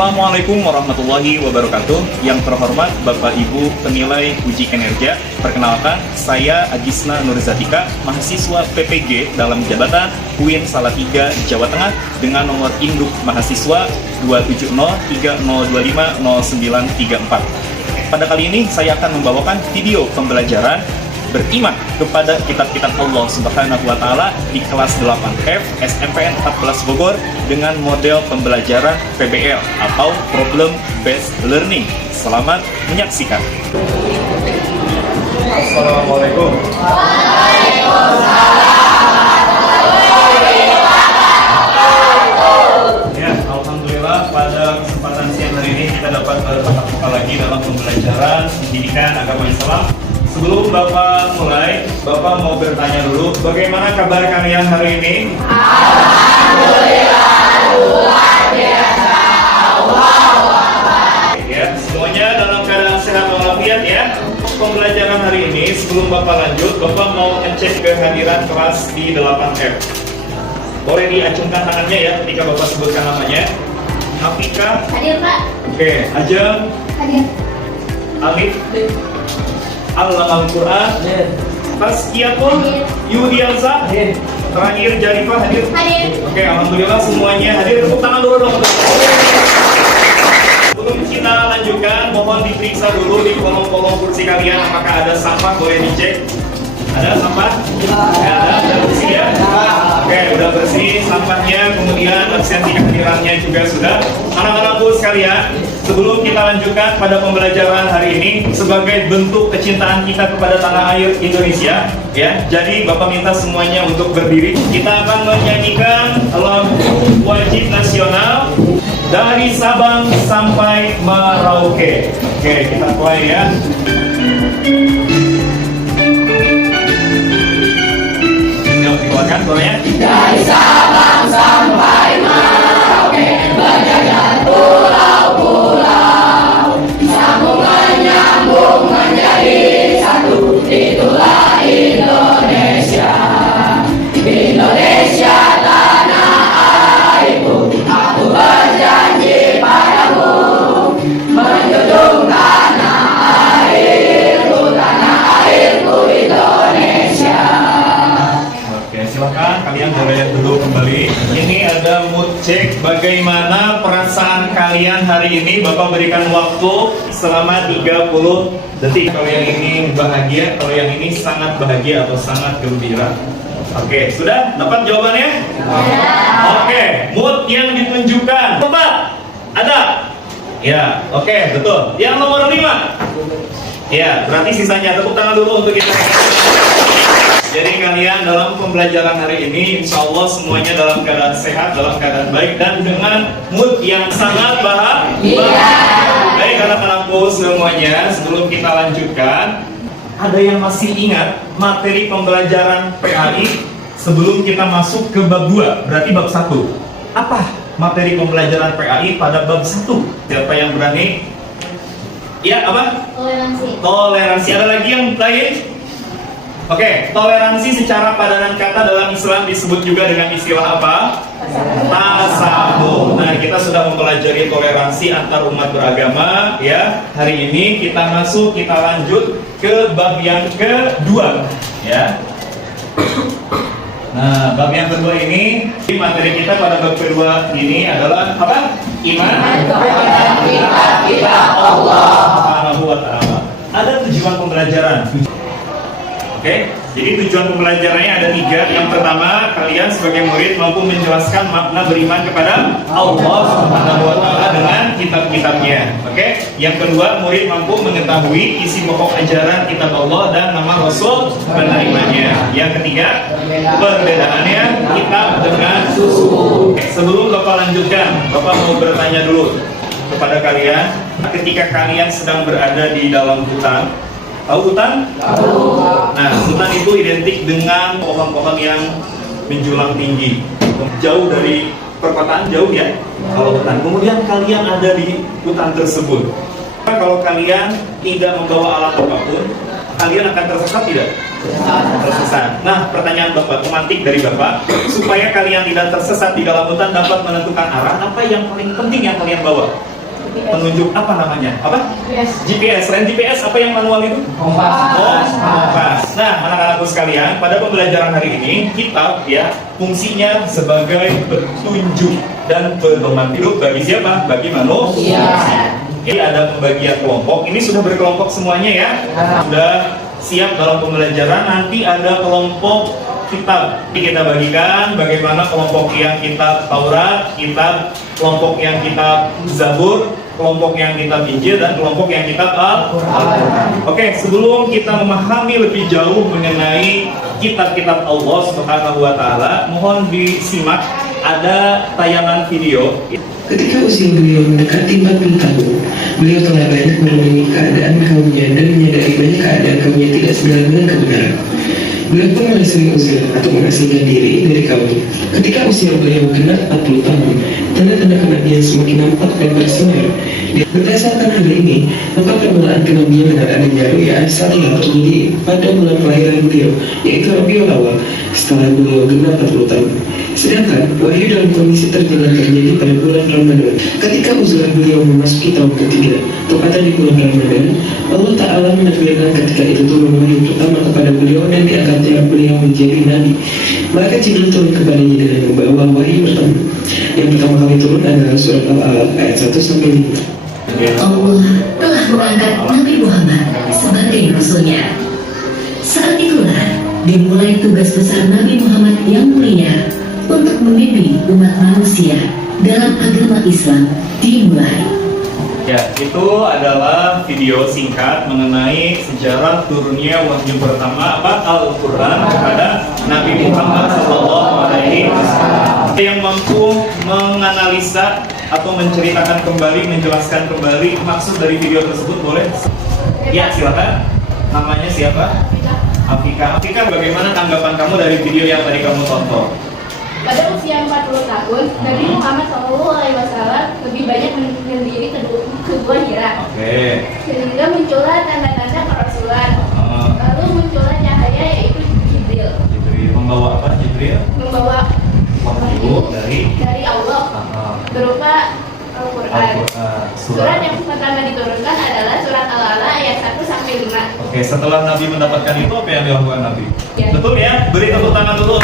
Assalamualaikum warahmatullahi wabarakatuh. Yang terhormat Bapak Ibu penilai uji kinerja, perkenalkan saya Agisna Nurzatika, mahasiswa PPG dalam jabatan UIN Salatiga, Jawa Tengah dengan nomor induk mahasiswa 27030250934. Pada kali ini saya akan membawakan video pembelajaran beriman kepada kitab-kitab Allah Subhanahu wa Ta'ala di kelas 8F SMPN 14 Bogor dengan model pembelajaran PBL atau Problem Based Learning. Selamat menyaksikan. Assalamualaikum. Ya, alhamdulillah pada kesempatan siang hari ini kita dapat bertatap muka lagi dalam pembelajaran pendidikan agama Islam. Sebelum Bapak mulai, Bapak mau bertanya dulu, bagaimana kabar kalian hari ini? Alhamdulillah, luar biasa. Ya, semuanya dalam keadaan sehat walafiat ya. Pembelajaran hari ini, sebelum Bapak lanjut, Bapak mau ngecek kehadiran kelas di 8F. Boleh diacungkan tangannya ya ketika Bapak sebutkan namanya. Afika. Hadir, Pak. Oke, Ajeng. Hadir. Alif. Al-Lamal Quran. Tazkiyatun. Yudiansa. Terakhir Jarifah hadir. Hadir. Oke, alhamdulillah semuanya hadir. Tepuk tangan dulu dong. Sebelum kita lanjutkan, mohon diperiksa dulu di kolom-kolom kursi kalian apakah ada sampah, boleh dicek. Ada sampah? Ya, ada. Udah bersih ya? Oke, udah bersih sampahnya, kemudian absensi kehadirannya juga sudah. Anak-anakku sekalian, sebelum kita lanjutkan pada pembelajaran hari ini, sebagai bentuk kecintaan kita kepada tanah air Indonesia, ya. Jadi Bapak minta semuanya untuk berdiri. Kita akan menyanyikan lagu wajib nasional dari Sabang sampai Merauke. Oke, kita mulai ya. Dikeluarkan suaranya. Dari Sabang sampai Merauke, berjajar pulau-pulau, sambungan nyambung menjadi satu, itulah Indonesia. Indonesia tanah airku, aku berjanji padamu, menjunjung tanah airku Indonesia. Oke, silakan kalian boleh duduk kembali. Ini ada mood check bagaimana perasaan kalian hari ini. Bapak berikan waktu selama 30 detik. Kalau yang ini bahagia, kalau yang ini sangat bahagia atau sangat gembira. Oke, sudah dapat jawabannya? Oke, mood yang ditunjukkan. Tepat? Ada? Ya, oke, betul. Yang nomor 5. Ya, berarti sisanya tepuk tangan dulu untuk kita. Jadi kalian dalam pembelajaran hari ini insya Allah semuanya dalam keadaan sehat, dalam keadaan baik, dan dengan mood yang sangat bahagia. Baik anak-anakku semuanya, sebelum kita lanjutkan, ada yang masih ingat materi pembelajaran PAI sebelum kita masuk ke bab 2, berarti bab 1. Apa materi pembelajaran PAI pada bab 1? Siapa yang berani? Ya, apa? Toleransi. Toleransi. Ada lagi yang lain? Oke, toleransi secara padanan kata dalam Islam disebut juga dengan istilah apa? Tasamuh. Nah, kita sudah mempelajari toleransi antar umat beragama ya. Hari ini kita lanjut ke bab yang kedua ya. Nah, bab yang kedua ini, materi kita pada bab kedua ini adalah apa? Iman kepada kitab Allah Subhanahu wa Ta'ala. Ada tujuan pembelajaran. Oke, jadi tujuan pembelajarannya ada 3. Yang pertama, kalian sebagai murid mampu menjelaskan makna beriman kepada Allah Subhanahu wa Ta'ala dengan kitab-kitabnya. Oke, yang kedua, murid mampu mengetahui isi pokok ajaran kitab Allah dan nama Rasul penerimanya. Yang ketiga, perbedaannya kitab dengan susu. Sebelum Bapak lanjutkan, Bapak mau bertanya dulu kepada kalian, ketika kalian sedang berada di dalam hutan. Tahu hutan? Tahu. Nah, hutan itu identik dengan pohon-pohon yang menjulang tinggi, jauh dari perkotaan, jauh ya. Kalau hutan. Kemudian kalian ada di hutan tersebut. Kalau kalian tidak membawa alat apapun, kalian akan tersesat tidak? Tersesat. Nah, pertanyaan Bapak, pemantik dari Bapak, supaya kalian tidak tersesat di dalam hutan dapat menentukan arah, apa yang paling penting yang kalian bawa? Penunjuk apa namanya? Apa? GPS. Selain GPS, apa yang manual itu? Kompas. Nah, anak-anakku sekalian, pada pembelajaran hari ini, kitab ya fungsinya sebagai petunjuk dan pedoman hidup bagi siapa? Bagi manusia. Ini ada pembagian kelompok. Ini sudah berkelompok semuanya ya? Sudah siap dalam pembelajaran. Nanti ada kelompok kitab. Kita bagikan bagaimana kelompok yang kitab Taurat, kelompok yang kitab Zabur, kelompok yang kitab Injil, dan kelompok yang kitab Al-Quran. Oke, sebelum kita memahami lebih jauh mengenai kitab-kitab Allah Subhanahu wa Ta'ala, mohon disimak ada tayangan video. Ketika usia beliau mendekati 40 tahun, beliau telah banyak merenungi keadaan kaumnya dan menyadari banyak keadaan kaumnya tidak sejalan dengan kebenaran. Beliau pun mulai sering uzur atau mengasingkan diri dari kaumnya. Ketika usia beliau genap 40 tahun, tanda-tanda kenabian semakin nampak dan bersinar. Berdasarkan hal ini, maka permulaan kenabian dengan adanya Ru'ya As-Salihah terjadi pada bulan kelahiran beliau, yaitu Rabiul Awal, setelah beliau genap 40 tahun. Sedangkan wahyu dalam kondisi terjalan terjadi pada bulan Ramadan. Ketika uzur beliau memasuki tahun ketiga, tepatnya di bulan Ramadan, Allah Ta'ala menakdirkan ketika itu turun wahyu pertama kepada beliau dan diangkatnya beliau menjadi nabi. Maka Jibril turun kepadanya dengan membawa wahyu pertama. Yang pertama kali turun adalah surat Al-Alaq ayat 1-5. Allah telah mengangkat Nabi Muhammad sebagai Rasulnya. Saat itulah dimulai tugas besar Nabi Muhammad yang mulia untuk membimbing umat manusia dalam agama Islam dimulai. Ya, itu adalah video singkat mengenai sejarah turunnya wahyu pertama Al-Quran kepada Nabi Muhammad SAW. Yang mampu menganalisa atau menceritakan kembali, menjelaskan kembali maksud dari video tersebut boleh? Ya, silakan. Namanya siapa? Afika. Afika, bagaimana tanggapan kamu dari video yang tadi kamu tonton? Pada usia 40 tahun, Nabi Muhammad SAW lebih banyak menunjukkan diri ke Gua Hira. Oke. Sehingga muncullah tanda-tanda kerasulan. Lalu muncullah cahaya yaitu Jibril. Jibril membawa apa? Jibril Membawa wahyu dari Allah berupa Al-Quran. Surat yang pertama diturunkan adalah surat Al-Alaq ayat 1-5. Oke, setelah Nabi mendapatkan itu apa yang dilakukan Nabi? Ya. Betul ya? Beri tepuk tangan dulu.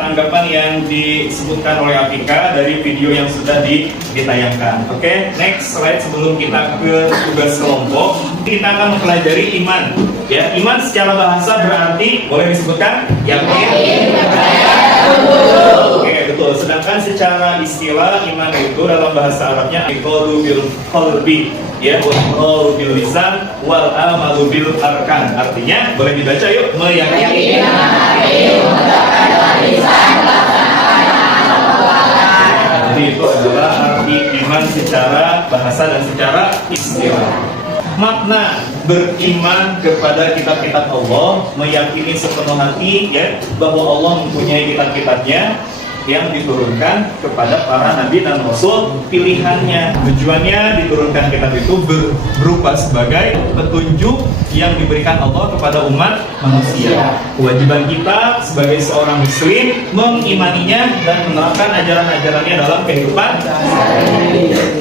Tanggapan yang disebutkan oleh Afika dari video yang sudah ditayangkan. Oke, next slide sebelum kita ke tugas kelompok, kita akan mempelajari iman. Ya, iman secara bahasa berarti boleh disebutkan yakin. Oke, betul. Sedangkan secara istilah iman itu dalam bahasa Arabnya iqalu bil qalbi, ya, wal bil lisan wal amalu bil arkan. Artinya boleh dibaca yuk, meyakini. Jadi itu adalah arti iman secara bahasa dan secara istilah. Makna beriman kepada kitab-kitab Allah, meyakini sepenuh hati ya bahwa Allah mempunyai kitab-kitabnya yang diturunkan kepada para nabi dan rasul pilihannya. Tujuannya diturunkan kitab itu berupa sebagai petunjuk yang diberikan Allah kepada umat manusia. Kewajiban kita sebagai seorang muslim mengimaninya dan menerapkan ajaran-ajarannya dalam kehidupan.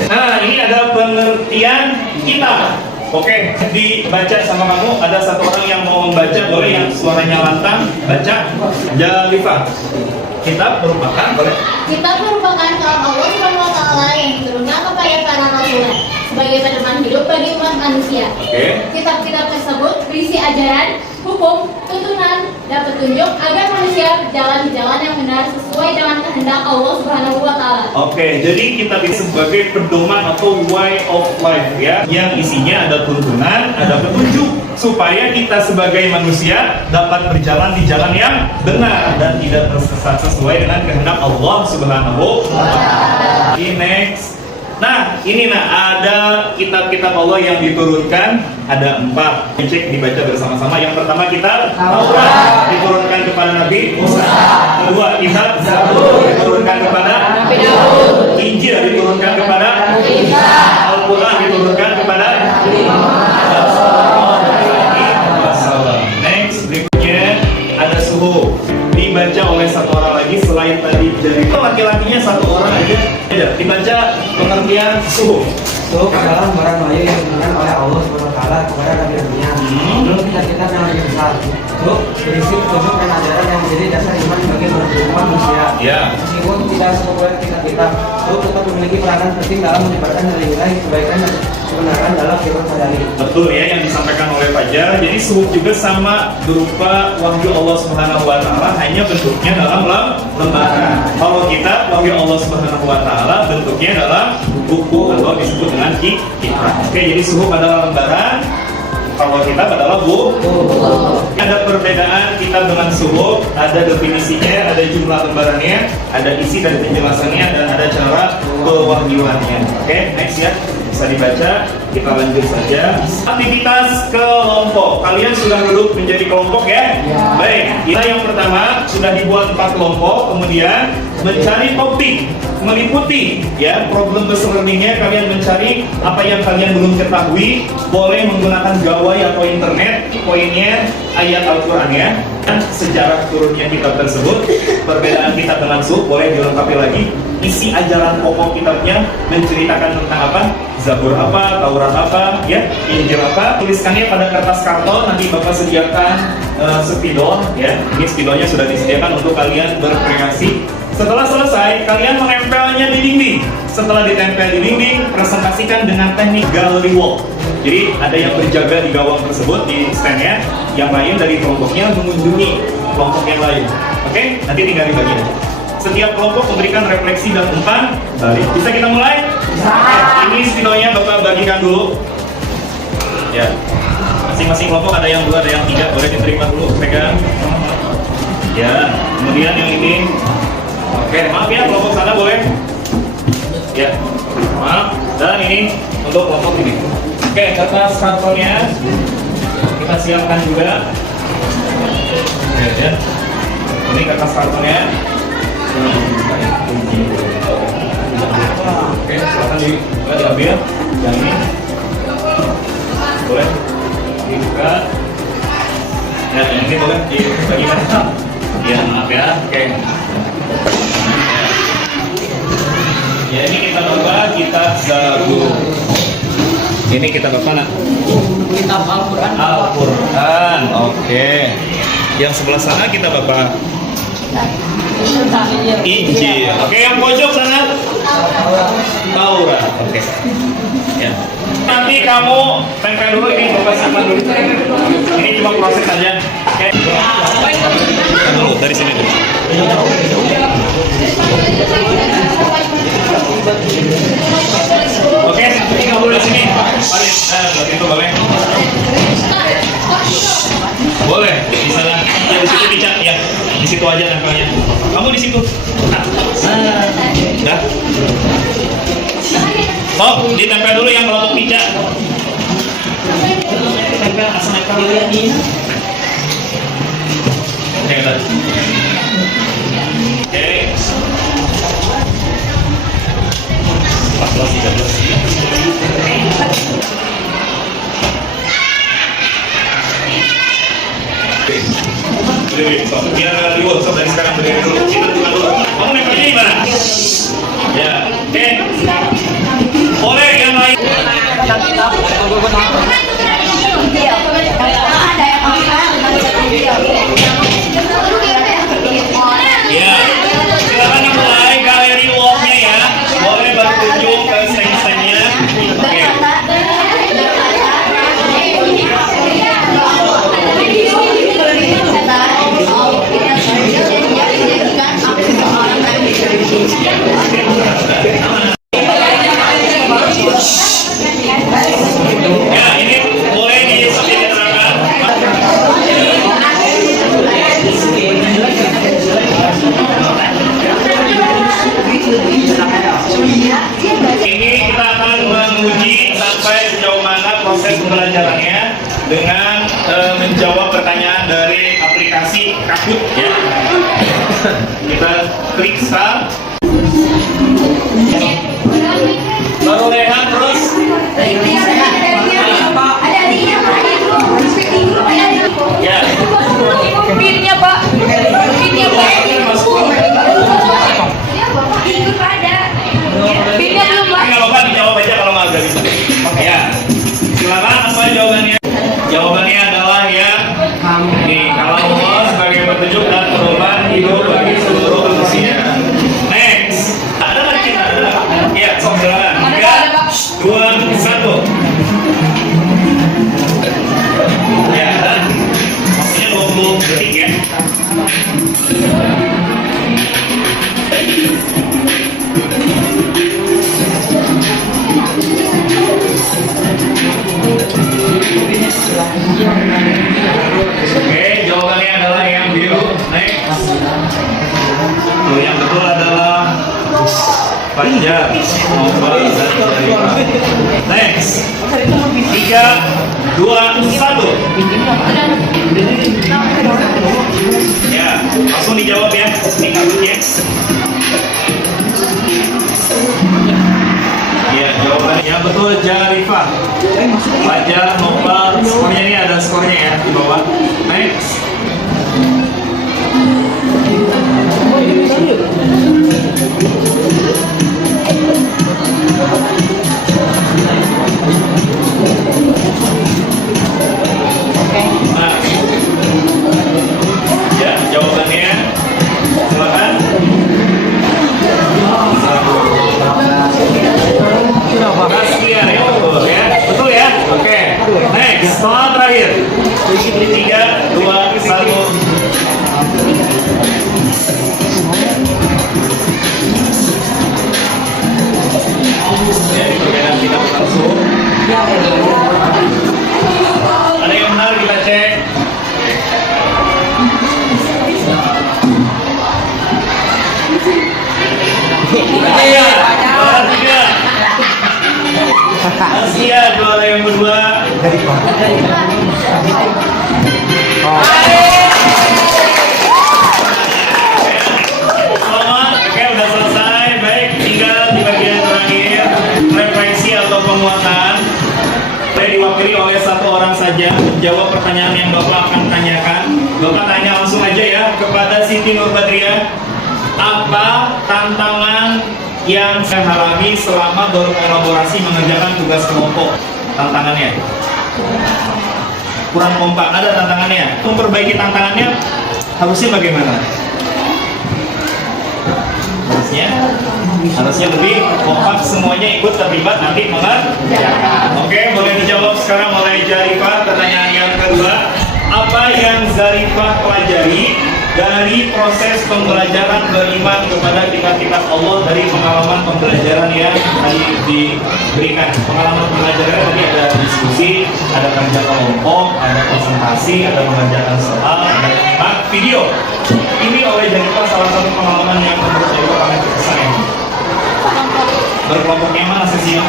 Nah, ini ada pengertian kitab. Oke, dibaca sama kamu. Ada satu orang yang mau membaca, boleh yang suaranya lantang, baca. Jalifah. Kitab merupakan, boleh? Kitab merupakan kalam Allah SWT yang diturunkan kepada para rasul sebagai pedoman hidup bagi umat manusia. Oke. Kitab-kitab tersebut berisi ajaran, hukum, tuntunan, dan petunjuk agar manusia berjalan di jalan yang benar sesuai dengan kehendak Allah Subhanahu wa Ta'ala. Oke, jadi kitab ini sebagai pedoman atau way of life ya, yang isinya ada tuntunan, ada petunjuk supaya kita sebagai manusia dapat berjalan di jalan yang benar dan tidak tersesat sesuai dengan kehendak Allah Subhanahu wa Ta'ala. Next. Nah, ini ada kitab-kitab Allah yang diturunkan, ada 4. Cek dibaca bersama-sama. Yang pertama kitab Taurat diturunkan kepada Nabi Musa. Kedua kitab Zabur diturunkan kepada Nabi Daud. Injil diturunkan kepada Nabi Isa. Al-Quran diturunkan kepada Nabi Muhammad. suhu. Dibaca oleh satu orang lagi selain tadi jari. Laki-lakinya satu orang aja. Ya, dibaca pengertian suhu. Suhu adalah barang bayu yang diberikan oleh Allah SWT kepada nabi-nabinya. Belum kitab-kitab yang lebih besar. Suhu berisi petunjuk dan ajaran yang menjadi dasar iman bagi umat manusia. Ya. Meskipun tidak sepopuler kitab-kitab, suhu tetap memiliki peranan penting dalam menyebarkan nilai-nilai kebaikan dan kebenaran dalam kehidupan sehari-hari. Betul ya yang disampaikan oleh Fajar. Jadi suhuf juga sama berupa wahyu Allah Subhanahu wa taala, hanya bentuknya dalam lembaran. Kalau kita wahyu Allah Subhanahu wa taala bentuknya dalam buku atau disebut dengan kitab. Oke, jadi suhuf adalah lembaran. Kalau kitab adalah buku. Ada perbedaan kitab dengan suhuf, ada definisinya, ada jumlah lembarannya, ada isi dan penjelasannya, dan ada cara pewahyuannya. Oke, next ya. Bisa dibaca, kita lanjut saja. Aktivitas kelompok. Kalian sudah duduk menjadi kelompok ya? Baik, kita yang pertama sudah dibuat 4 kelompok, kemudian mencari topik, meliputi ya problem based learning-nya. Kalian mencari apa yang kalian belum ketahui, boleh menggunakan gawai atau internet, poinnya ayat Al-Quran ya. Dan sejarah turunnya kitab tersebut, perbedaan kitab dengan suhuf boleh dilengkapi lagi. Isi ajaran pokok kitabnya menceritakan tentang apa, Zabur apa, Taurat apa, ya, Injil apa. Tuliskannya pada kertas karton, nanti Bapak sediakan spidol, ya. Ini spidolnya sudah disediakan untuk kalian berkreasi. Setelah selesai, kalian menempelnya di dinding. Setelah ditempel di dinding, presentasikan dengan teknik gallery walk. Jadi ada yang berjaga di gawang tersebut, di standnya. Yang lain dari kelompoknya mengunjungi kelompok yang lain. Oke, nanti tinggal dibagi aja. Setiap kelompok memberikan refleksi dan umpan balik. Bisa kita mulai? Ini spidolnya Bapak bagikan dulu. Ya, masing-masing kelompok ada yang 2, ada yang 3. Boleh diterima dulu, pegang. Ya, kemudian yang ini. Oke, maaf ya, kelompok sana boleh. Ya, maaf. Dan ini untuk kelompok ini. Oke, kertas kartonnya kita siapkan juga. Oke, ya. Ini kertas kartonnya. Oke, silakan diambil. Yang ini boleh dibuka. Ya, yang ini boleh dibagikan. Ya, maaf ya. Oke. Ya, ini kita baca kitab Zabur. Ini kitab apa nak? Kitab Al-Quran. Al-Quran. Oke. Yang sebelah sana kita baca Injil. Oke, yang pojok sana Taurat. Oke. Ya. Nanti kamu tempel dulu ini, Bapak simpan dulu. Ini cuma proses saja. Oke. Dulu dari sini dulu. Oke, ini kamu di sini. Balik. Berarti itu boleh. Boleh di sana. Ya, di situ dicat ya. Di situ aja nempelnya. Kamu di situ. Dah. Sok, ditempel dulu yang kelompok pijak. Tempel, asal nempel dulu ya. Oke, tadi. Oke. 14, 13. Biar ribut, dari sekarang berdiri dulu. Kita buka dulu. Kamu nempelnya di mana? Ya, oke. Boleh yang lain. Ya, silakan dimulai galeri walk-nya ya. Boleh berkunjung ke stand-standnya. Oke. Ya, ini boleh disediakan. Ini kita akan menguji sampai sejauh mana proses pembelajarannya dengan menjawab pertanyaan dari aplikasi Kahoot ya. Kita klik start. Baru rehat terus. Ya. Pilihnya Pak. Nih, kalau Allah sebagai petunjuk dan perubahan hidup bagi seluruh manusia. Next, ada lagi? Ada? Ya, sok silakan. 3, 2, 1. Ya, dan maksudnya 20 detik ya. Oke, jawabannya adalah yang biru. Next. Tuh, yang betul adalah Fajar, Nopal, dan Zarifah. Next. 3, 2, 1. Ya, langsung dijawab ya. Ini kartunya. Ya, jawabannya betul Zarifah. Fajar, Nopal, skornya ini ada skornya ya di bawah. Next. Nah, ya jawabannya silakan. Rahasia ya betul ya, betul ya. Oke, next soal terakhir. 3, 2, 1. Ya, itu perbedaan kita langsung. Ada yang benar kita cek. Iya, juara 3. Asia juara yang kedua. Selamat, oke udah selesai. Baik, tinggal di bagian terakhir refleksi atau penguatan. Saya diwakili oleh satu orang saja menjawab pertanyaan yang Bapak akan tanyakan. Bapak tanya langsung aja ya kepada Siti Nurbadriah. Apa tantangan yang saya alami selama berkolaborasi mengerjakan tugas kelompok? Tantangannya kurang kompak, ada tantangannya. Memperbaiki tantangannya harusnya bagaimana? Harusnya lebih kompak, semuanya ikut terlibat nanti mengerjakan. Oke, boleh dijawab sekarang oleh Zarifah. Pertanyaan yang kedua, apa yang Zarifah pelajari dari proses pembelajaran beriman kepada kitab-kitab Allah dari pengalaman pembelajaran yang tadi diberikan? Pengalaman pembelajaran tadi ada diskusi, ada kerja kelompok, ada presentasi, ada mengerjakan soal, ada nyimak video. Ini oleh Zarifah salah satu pengalaman yang menurut Zarifah paling berkesan ya. Berkelompoknya mana sesinya?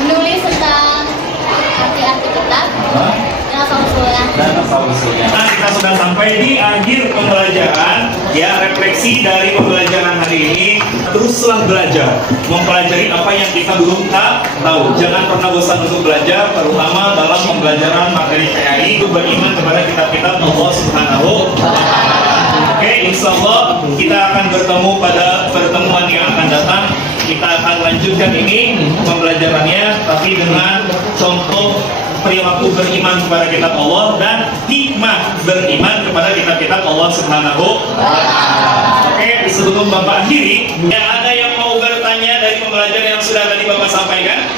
Menulis tentang arti-arti kitab dan asal-usulnya. Nah, kita sudah sampai di akhir pembelajaran. Ya, refleksi dari pembelajaran hari ini. Teruslah belajar, mempelajari apa yang kita belum tahu. Jangan pernah bosan untuk belajar, terutama dalam pembelajaran materi PAI. Itu beriman kepada kitab-kitab Allah Subhanahu wa Ta'ala. Oke, insya Allah kita akan bertemu pada pertemuan yang akan datang. Kita akan lanjutkan ini pembelajarannya, tapi dengan contoh perilaku beriman kepada kitab Allah dan hikmah beriman kepada kitab-kitab Allah Subhanahu wa Ta'ala. Oke, sebelum Bapak akhiri, ya ada yang mau bertanya dari pembelajaran yang sudah tadi Bapak sampaikan?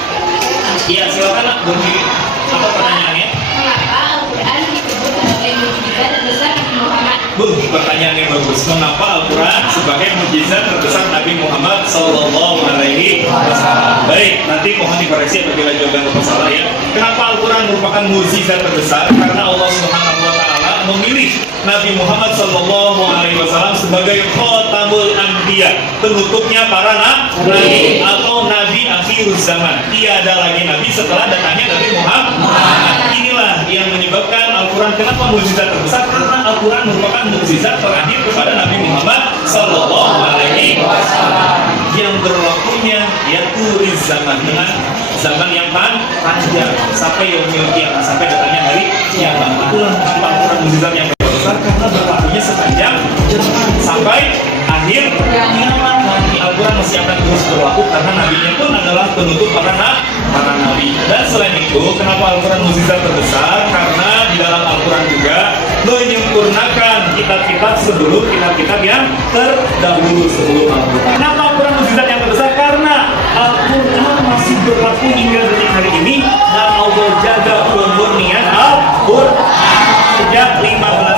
Iya, silakan nak berdiri. Apa pertanyaannya? Mengapa Al-Quran disebut sebagai mukjizat terbesar Nabi Muhammad? Pertanyaan yang bagus. Mengapa Al-Quran sebagai mukjizat terbesar Nabi Muhammad Sallallahu Alaihi Wasallam? Baik, nanti mohon dikoreksi apabila jawaban Bapak salah ya. Kenapa Al-Quran merupakan mukjizat terbesar? Karena Allah Subhanahu Wa Taala memilih Nabi Muhammad Sallallahu Alaihi Wasallam sebagai Khatamul Anbiya, penutupnya para nabi atau nabi akhir zaman. Tiada lagi nabi setelah datangnya Nabi Muhammad. Inilah yang menyebabkan Al-Quran kenapa mukjizat terbesar, karena Al-Quran merupakan mukjizat terakhir kepada Nabi Muhammad Sallallahu Alaihi Wasallam yang berlakunya yaitu zaman dengan zaman yang panjang sampai yaumil qiyamah, sampai datangnya hari kiamat. Itulah Al-Quran mukjizat yang terbesar karena berlakunya sepanjang sampai akhir kiamat. Nanti Al-Quran masih akan terus berlaku karena nabinya pun adalah penutup para nabi. Dan selain itu, kenapa Al-Quran mukjizat terbesar? Karena di dalam Al-Quran juga menyempurnakan kitab-kitab sebelum kitab-kitab yang terdahulu sebelum Al-Quran. Kenapa Al-Quran mukjizat yang terbesar? Karena Al-Quran masih berlaku hingga detik hari ini dan Allah jaga kemurnian Al-Quran sejak 15